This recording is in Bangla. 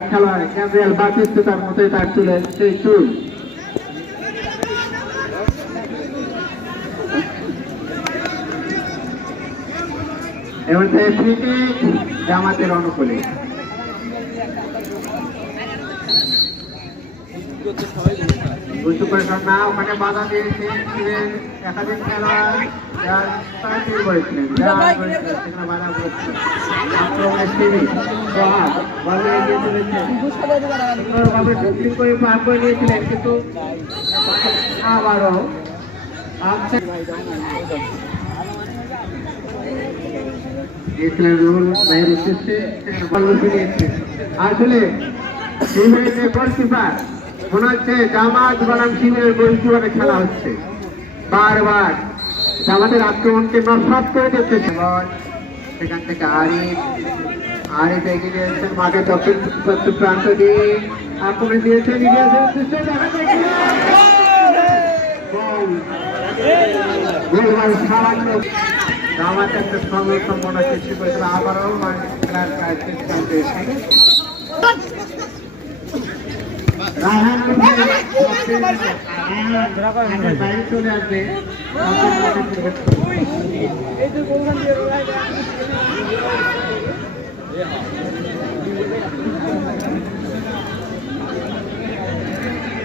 খেলোয়াড় গ্যাব্রিয়েল বাতিস্তুতার মতোই তার চুলের সেই চুল। এবার ফ্রি কিক জামাতের অনুকূলে। না ওখানে বাধা দিয়েছে একাধিক খেলোয়াড় করেছিলেন সেখানে বাধা করেছিলেন পার করে নিয়েছিলেন কিন্তু আবারও আসলে গোলকিপার মনে হচ্ছে জামাত বনাম শিবিরের গোলকিপারে খেলা হচ্ছে। বারবার জামাতের আক্রমণকে নষ্ট করে দিচ্ছে। সেখান থেকে আরিফ এগিয়ে দিয়েছেন মাঠে দক্ষিণ প্রান্ত দিয়ে আক্রমণ দিয়েছেন। জামাত একটা সম্ভাবনা সৃষ্টি করেছিল। আবারও বাইরে চলে আসবে।